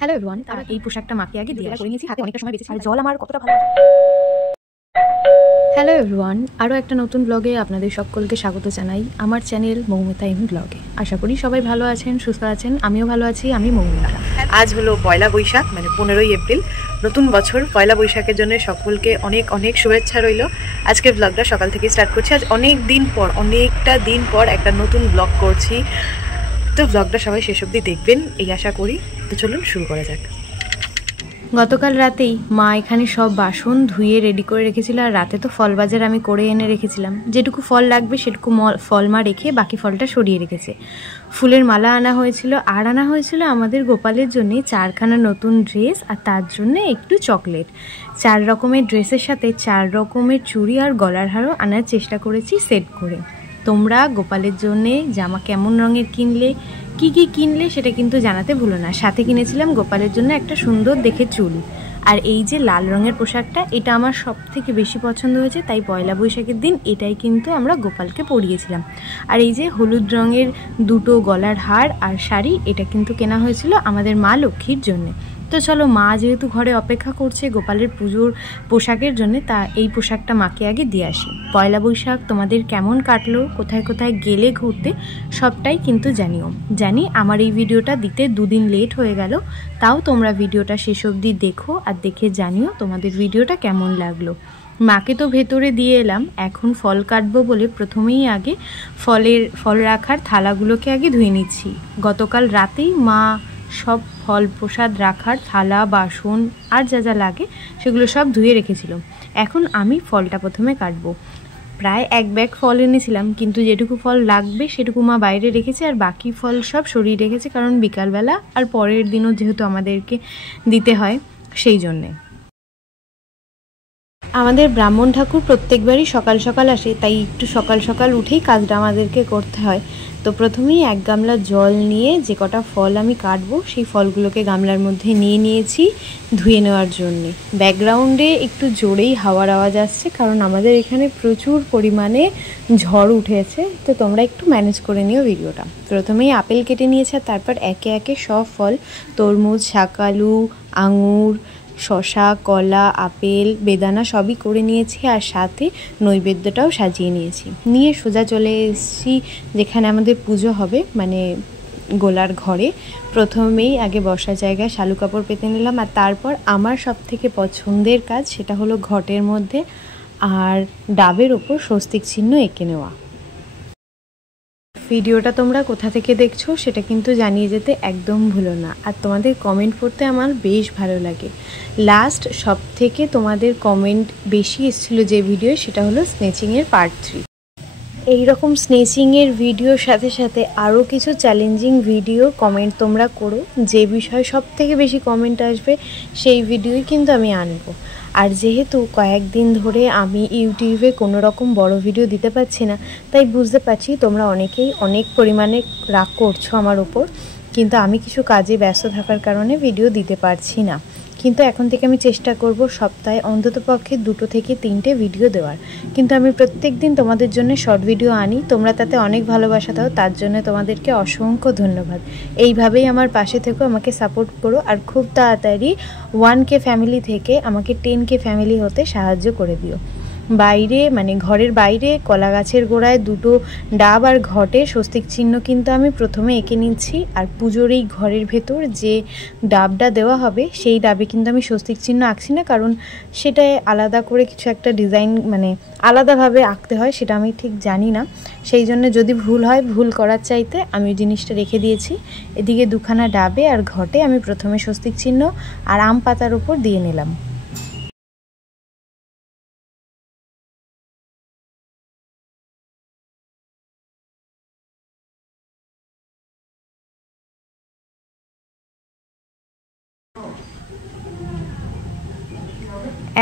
Hello everyone, এই পোশাকটা মাকে আগে দিয়ে করে নিয়েছি, হাতে অনেকটা সময় বেঁচেছে আর জল আমার কতটা ভালো। হ্যালো এভরিওয়ান, আরও একটা নতুন ব্লগে আপনাদের সকলকে স্বাগত জানাই আমার চ্যানেল মৌমিতা এম ব্লগে। আশা করি সবাই ভালো আছেন, সুস্থ আছেন, আমিও ভালো আছি। আমি মৌমিতা। আজ হলো পয়লা বৈশাখ, মানে 15ই এপ্রিল, নতুন বছর। পয়লা বৈশাখের জন্য সকলকে অনেক অনেক শুভেচ্ছা রইল। আজকের ব্লগটা সকাল থেকে স্টার্ট করছি। আজ অনেকটা দিন পর একটা নতুন ব্লগ করছি, তো ব্লগটা সবাই শেষ অবধি দেখবেন এই আশা করি। তো চলুন শুরু করা যাক। গতকাল রাতেই মা এখানে সব বাসন ধুয়ে রেডি করে রেখেছিল, আর রাতে তো ফল বাজার আমি করে এনে রেখেছিলাম। যেটুকু ফল লাগবে সেটুকু ফল মা রেখে বাকি ফলটা সরিয়ে রেখেছে। ফুলের মালা আনা হয়েছিল, আর আনা হয়েছিল আমাদের গোপালের জন্যে 4খানা নতুন ড্রেস, আর তার জন্য একটু চকলেট। 4 রকমের ড্রেসের সাথে 4 রকমের চুড়ি আর গলার হারও আনার চেষ্টা করেছি সেট করে। তোমরা গোপালের জন্যে জামা কেমন রঙের কিনলে, কি কি কিনলে সেটা কিন্তু জানাতে ভুলো না। সাথে কিনেছিলাম গোপালের জন্য একটা সুন্দর দেখে চুল। আর এই যে লাল রঙের পোশাকটা, এটা আমার সব থেকে বেশি পছন্দ হয়েছে, তাই পয়লা বৈশাখের দিন এটাই কিন্তু আমরা গোপালকে পরিয়েছিলাম। আর এই যে হলুদ রঙের দুটো গলার হার আর শাড়ি, এটা কিন্তু কেনা হয়েছিল আমাদের মা লক্ষ্মীর জন্যে। তো চলো, মা যেহেতু ঘরে অপেক্ষা করছে গোপালের পুজোর পোশাকের জন্য, তা এই পোশাকটা মাকে আগে দিয়ে আসি। পয়লা বৈশাখ তোমাদের কেমন কাটলো, কোথায় কোথায় গেলে ঘুরতে, সবটাই কিন্তু জানি আমার এই ভিডিওটা দিতে 2 দিন লেট হয়ে গেল। তাও তোমরা ভিডিওটা শেষ অবধি দেখো আর দেখে জানিও তোমাদের ভিডিওটা কেমন লাগলো। মাকে তো ভেতরে দিয়ে এলাম, এখন ফল কাটবো বলে প্রথমেই আগে ফল রাখার থালাগুলোকে আগে ধুয়ে নিচ্ছি। গতকাল রাতেই মা সব ফল প্রসাদ রাখার থালা বাসন আর যা যা লাগে সেগুলো সব ধুয়ে রেখেছিল। এখন আমি ফলটা প্রথমে কাটবো। প্রায় 1 ব্যাগ ফল এনেছিলাম, কিন্তু যেটুকু ফল লাগবে সেটুকু মা বাইরে রেখেছে, আর বাকি ফল সব সরিয়ে রেখেছে, কারণ বিকালবেলা আর পরের দিনও যেহেতু আমাদেরকে দিতে হয় সেই জন্যে। আমাদের ব্রাহ্মণ ঠাকুর প্রত্যেকবারই সকাল সকাল আসে, তাই একটু সকাল সকাল উঠেই কাজটা আমাদেরকে করতে হয়। তো প্রথমেই 1 গামলা জল নিয়ে যে কটা ফল আমি কাটবো সেই ফলগুলোকে গামলার মধ্যে নিয়েছি ধুয়ে নেওয়ার জন্যে। ব্যাকগ্রাউন্ডে একটু জোরেই হাওয়ার আওয়াজ আসছে, কারণ আমাদের এখানে প্রচুর পরিমাণে ঝড় উঠেছে, তো তোমরা একটু ম্যানেজ করে নিও ভিডিওটা। প্রথমেই আপেল কেটে নিয়েছে, আর তারপর একে একে সব ফল, তরমুজ, শাকালু, আঙুর, শশা, কলা, আপেল, বেদানা সবই করে নিয়েছি, আর সাথে নৈবেদ্যটাও সাজিয়ে নিয়ে সোজা চলে এসেছি যেখানে আমাদের পুজো হবে, মানে গোলার ঘরে। প্রথমেই আগে বসার জায়গায় শালু কাপড় পেতে নিলাম, আর তারপর আমার সব থেকে পছন্দের কাজ সেটা হলো ঘটের মধ্যে আর ডাবের ওপর স্বস্তিক চিহ্ন এঁকে নেওয়া। ভিডিওটা তোমরা কোথা থেকে দেখছো সেটা কিন্তু জানিয়ে যেতে একদম ভুলো না, আর তোমাদের কমেন্ট পড়তে আমার বেশ ভালো লাগে। লাস্ট সব থেকে তোমাদের কমেন্ট বেশি এসেছিলো যে ভিডিও, সেটা হলো স্নেচিংয়ের পার্ট 3। এইরকম স্নেচিংয়ের ভিডিওর সাথে সাথে আরও কিছু চ্যালেঞ্জিং ভিডিও কমেন্ট তোমরা করো, যে বিষয়ে সব থেকে বেশি কমেন্ট আসবে সেই ভিডিওই কিন্তু আমি আনবো। আর যেহেতু কয়েকদিন ধরে আমি ইউটিউবে কোনো রকম বড় ভিডিও দিতে পারছি না, তাই বুঝতে পারছি তোমরা অনেকেই অনেক পরিমাণে রাগ করছো আমার ওপর, কিন্তু আমি কিছু কাজে ব্যস্ত থাকার কারণে ভিডিও দিতে পারছি না। কিন্তু এখন থেকে আমি চেষ্টা করব সপ্তাহে অন্ততপক্ষে 2 থেকে 3টে ভিডিও দেওয়ার। কিন্তু আমি প্রত্যেক দিন তোমাদের জন্য শর্ট ভিডিও আনি, তোমরা তাতে অনেক ভালোবাসা দাও, তার জন্য তোমাদেরকে অসংখ্য ধন্যবাদ। এইভাবেই আমার পাশে থেকো, আমাকে সাপোর্ট করো, আর খুব তাড়াতাড়ি 1K ফ্যামিলি থেকে আমাকে 10K ফ্যামিলি হতে সাহায্য করে দিও। বাইরে, মানে ঘরের বাইরে কলা গাছের গোড়ায় 2টো ডাব আর ঘটে স্বস্তিক চিহ্ন কিন্তু আমি প্রথমে এঁকে নিচ্ছি, আর পুজোর এই ঘরের ভেতর যে ডাবটা দেওয়া হবে সেই ডাবে কিন্তু আমি স্বস্তিক চিহ্ন আঁকছি না, কারণ সেটায় আলাদা করে কিছু একটা ডিজাইন, মানে আলাদাভাবে আঁকতে হয়, সেটা আমি ঠিক জানি না। সেই জন্য যদি ভুল হয়, ভুল করার চাইতে আমি জিনিসটা রেখে দিয়েছি। এদিকে 2খানা ডাবে আর ঘটে আমি প্রথমে স্বস্তিক চিহ্ন আর আম পাতার উপর দিয়ে নিলাম।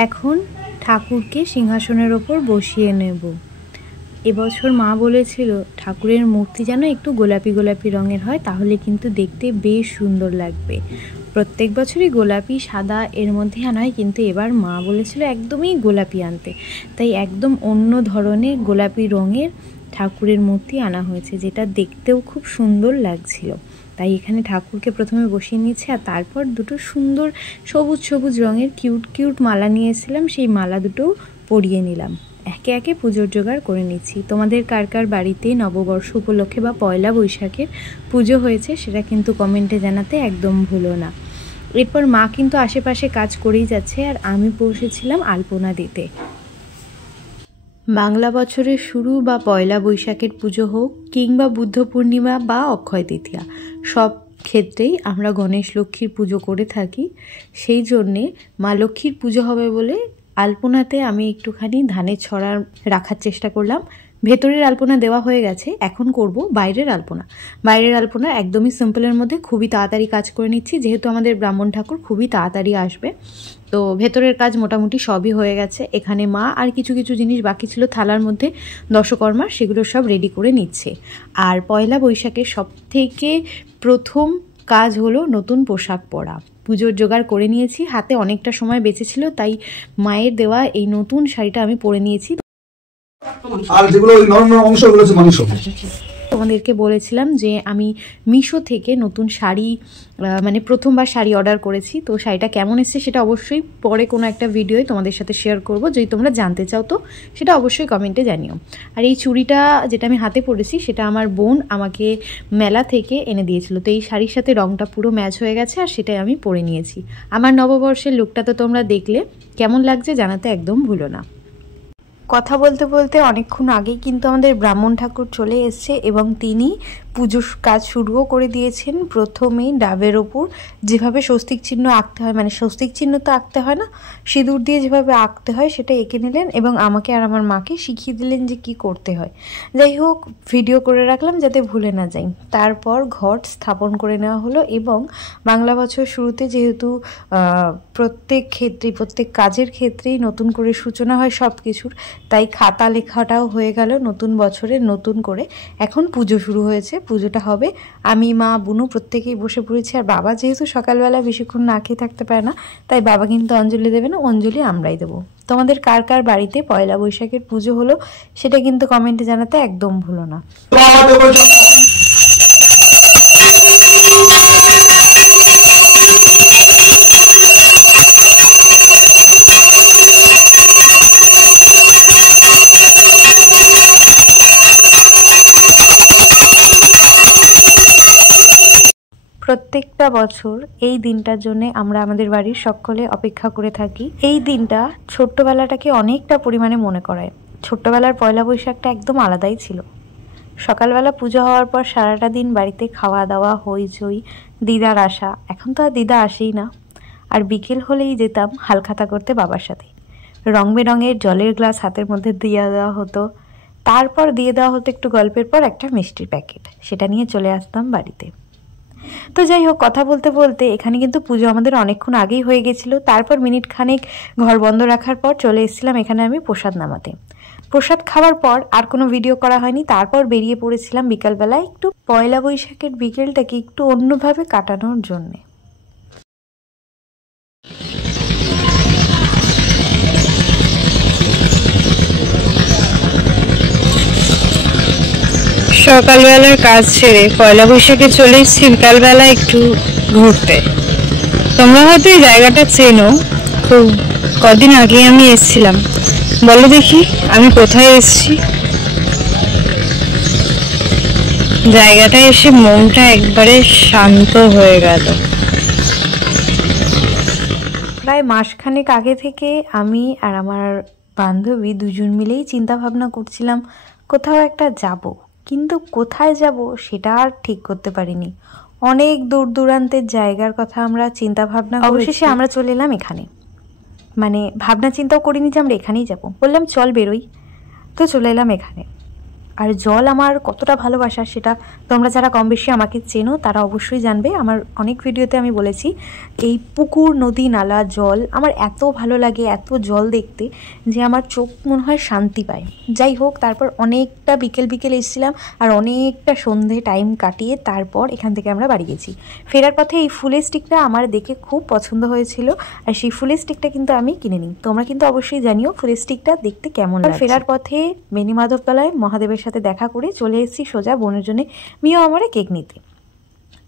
এখন ঠাকুরকে সিংহাসনের ওপর বসিয়ে নেব। এবছর মা বলেছিল ঠাকুরের মূর্তি যেন একটু গোলাপি গোলাপি রঙের হয়, তাহলে কিন্তু দেখতে বেশ সুন্দর লাগবে। প্রত্যেক বছরই গোলাপি সাদা এর মধ্যে আনা হয়, কিন্তু এবার মা বলেছিল একদমই গোলাপি আনতে, তাই একদম অন্য ধরনের গোলাপি রঙের ঠাকুরের মূর্তি আনা হয়েছে, যেটা দেখতেও খুব সুন্দর লাগছিল। তাই এখানে ঠাকুরকে প্রথমে বসিয়ে নিয়েছি, আর তারপর দুটো সুন্দর সবুজ সবুজ রঙের কিউট কিউট মালা নিয়ে এসেছিলাম, সেই মালা দুটো পরিয়ে নিলাম। একে একে পুজোর জোগাড় করে নিচ্ছি। তোমাদের কার কার বাড়িতে নববর্ষ উপলক্ষে বা পয়লা বৈশাখের পুজো হয়েছে সেটা কিন্তু কমেন্টে জানাতে একদম ভুলো না। এরপর মা কিন্তু আশেপাশে কাজ করেই যাচ্ছে, আর আমি বসেছিলাম আলপনা দিতে। বাংলা বছরের শুরু বা পয়লা বৈশাখের পুজো হোক কিংবা বুদ্ধ পূর্ণিমা বা অক্ষয় তৃতীয়া, সব ক্ষেত্রেই আমরা গণেশ লক্ষ্মীর পুজো করে থাকি। সেই জন্যে মা লক্ষ্মীর পুজো হবে বলে আলপনাতে আমি একটুখানি ধানের ছড়া রাখার চেষ্টা করলাম। ভেতরের আলপনা দেওয়া হয়ে গেছে, এখন করব বাইরের আলপনা। বাইরের আলপনা একদমই সিম্পলের মধ্যে খুবই তাড়াতাড়ি কাজ করে নিচ্ছি, যেহেতু আমাদের ব্রাহ্মণ ঠাকুর খুবই তাড়াতাড়ি আসবে। তো ভেতরের কাজ মোটামুটি সবই হয়ে গেছে। এখানে মা আর কিছু কিছু জিনিস বাকি ছিল থালার মধ্যে দশকর্মা, সেগুলো সব রেডি করে নিচ্ছে। আর পয়লা বৈশাখের সব থেকে প্রথম কাজ হলো নতুন পোশাক পরা। পুজোর জোগাড় করে নিয়েছি, হাতে অনেকটা সময় বেঁচেছিল, তাই মায়ের দেওয়া এই নতুন শাড়িটা আমি পরে নিয়েছি। আর যেগুলো নরম নরম অংশগুলো হচ্ছে মাংস। তোমাদেরকে বলেছিলাম যে আমি মিশো থেকে নতুন শাড়ি মানে প্রথমবার শাড়ি অর্ডার করেছি। তো শাড়িটা কেমন এসেছে সেটা অবশ্যই পরে কোনো একটা ভিডিওয় তোমাদের সাথে শেয়ার করব। যদি তোমরা জানতে চাও তো সেটা অবশ্যই কমেন্টে জানিও। আর এই চুড়িটা যেটা আমি হাতে পরেছি সেটা আমার বোন আমাকে মেলা থেকে এনে দিয়েছিল। তো এই শাড়ির সাথে রঙটা পুরো ম্যাচ হয়ে গেছে, আর সেটাই আমি পরে নিয়েছি। আমার নববর্ষের লুকটা তো তোমরা দেখলে, কেমন লাগছে জানাতে একদম ভুলো না। কথা বলতে বলতে অনেকক্ষণ আগেই কিন্তু আমাদের ব্রাহ্মণ ঠাকুর চলে এসেছে এবং তিনি পুজোর কাজ শুরুও করে দিয়েছেন। প্রথমেই ডাবের ওপর যেভাবে স্বস্তিক চিহ্ন আঁকতে হয়, মানে স্বস্তিক চিহ্ন তো আঁকতে হয় না, সিঁদুর দিয়ে যেভাবে আঁকতে হয় সেটা এঁকে নিলেন এবং আমাকে আর আমার মাকে শিখিয়ে দিলেন যে কি করতে হয়। যাই হোক, ভিডিও করে রাখলাম যাতে ভুলে না যাই। তারপর ঘট স্থাপন করে নেওয়া হলো এবং বাংলা বছর শুরুতে যেহেতু প্রত্যেক ক্ষেত্রেই প্রত্যেক কাজের ক্ষেত্রেই নতুন করে সূচনা হয় সব কিছুর, তাই খাতা লেখাটাও হয়ে গেল নতুন বছরে নতুন করে। এখন পুজো শুরু হয়েছে, পুজোটা হবে। আমি মা বুনু প্রত্যেকেই বসে পড়েছি। আর বাবা যেহেতু সকালবেলা বেশিক্ষণ না খেয়ে থাকতে পারে না, তাই বাবা কিন্তু অঞ্জলি দেবে না, অঞ্জলি আমরাই দেবো। তোমাদের কার কার বাড়িতে পয়লা বৈশাখের পুজো হলো সেটা কিন্তু কমেন্টে জানাতে একদম ভুলো না। প্রত্যেকটা বছর এই দিনটার জন্য আমরা আমাদের বাড়ির সকলে অপেক্ষা করে থাকি। এই দিনটা ছোট্টবেলাটাকে অনেকটা পরিমাণে মনে করায়। ছোট্টবেলার পয়লা বৈশাখটা একদম আলাদাই ছিল। সকালবেলা পুজো হওয়ার পর সারাটা দিন বাড়িতে খাওয়া দাওয়া হইচই, দিদার আসা। এখন তো আর দিদা আসেই না। আর বিকেল হলেই যেতাম হালখাতা করতে বাবার সাথে। রং বেরঙের জলের গ্লাস হাতের মধ্যে দিয়ে দেওয়া হতো, তারপর দিয়ে দেওয়া হতো একটু গল্পের পর একটা মিষ্টির প্যাকেট, সেটা নিয়ে চলে আসতাম বাড়িতে। তো যাই হোক, কথা বলতে বলতে এখানে কিন্তু পুজো আমাদের অনেকক্ষণ আগেই হয়ে গেছিলো। তারপর মিনিট খানেক ঘর বন্ধ রাখার পর চলে এসেছিলাম এখানে আমি প্রসাদ নামাতে। প্রসাদ খাওয়ার পর আর কোনো ভিডিও করা হয়নি। তারপর বেরিয়ে পড়েছিলাম বিকালবেলায় একটু পয়লা বৈশাখের বিকেলটাকে একটু অন্যভাবে কাটানোর জন্যে। সকালবেলার কাজ ছেড়ে পয়লা বৈশাখে চলে এসেছি বিকালবেলা একটু ঘুরতে। তোমরা হয়তো এই জায়গাটা চেনো, খুব কদিন আগে আমি এসেছিলাম। বলো দেখি আমি কোথায় এসেছি। জায়গাটা এসে মনটা একবারে শান্ত হয়ে গেল। প্রায় মাসখানেক আগে থেকে আমি আর আমার বান্ধবী দুজন মিলেই চিন্তা ভাবনা করছিলাম কোথাও একটা যাব, কিন্তু কোথায় যাব সেটা আর ঠিক করতে পারিনি। অনেক দূর দূরান্তের জায়গার কথা আমরা চিন্তা ভাবনা অবশেষে আমরা চলে এলাম এখানে। মানে ভাবনা চিন্তাও করিনি যে আমরা এখানেই যাব, বললাম চল বেরোই, তো চলে এলাম এখানে। আর জল আমার কতটা ভালোবাসা সেটা তোমরা যারা কম বেশি আমাকে চেনো তারা অবশ্যই জানবে। আমার অনেক ভিডিওতে আমি বলেছি এই পুকুর, নদী, নালা, জল আমার এত ভালো লাগে, এত জল দেখতে যে আমার চোখ মনে হয় শান্তি পায়। যাই হোক, তারপর অনেকটা বিকেল এসেছিলাম আর অনেকটা সন্ধে টাইম কাটিয়ে তারপর এখান থেকে আমরা বাড়ি গেছি। ফেরার পথে এই ফুলের স্টিকটা আমার দেখে খুব পছন্দ হয়েছিল, আর সেই ফুলের স্টিকটা কিন্তু আমি কিনে নিই। তোমরা কিন্তু অবশ্যই জানিও ফুলের স্টিকটা দেখতে কেমন লাগে। ফেরার পথে বেনিমাধবতলায় মহাদেবের সাথে দেখা করে চলে এসেছি সোজা বোনের জন্য মিও আমারে কেক নিতে।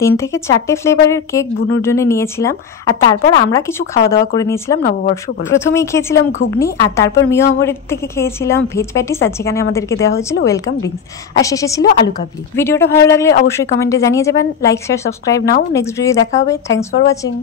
3 থেকে 4টে ফ্লেভারের কেক বুনুর জন্য নিয়েছিলাম। আর তারপর আমরা কিছু খাওয়া দাওয়া করে নিয়েছিলাম নববর্ষ বলে। প্রথমেই খেয়েছিলাম ঘুগনি, আর তারপর মিও আমরের থেকে খেয়েছিলাম ভেজ প্যাটিস, আর যেখানে আমাদেরকে দেওয়া হয়েছিল ওয়েলকাম ড্রিঙ্কস, আর শেষে ছিল আলু কাবলি। ভিডিওটা ভালো লাগলে অবশ্যই কমেন্টে জানিয়ে যাবেন। লাইক শেয়ার সাবস্ক্রাইব নাও। নেক্সট ভিডিও দেখা হবে। Thanks for watching.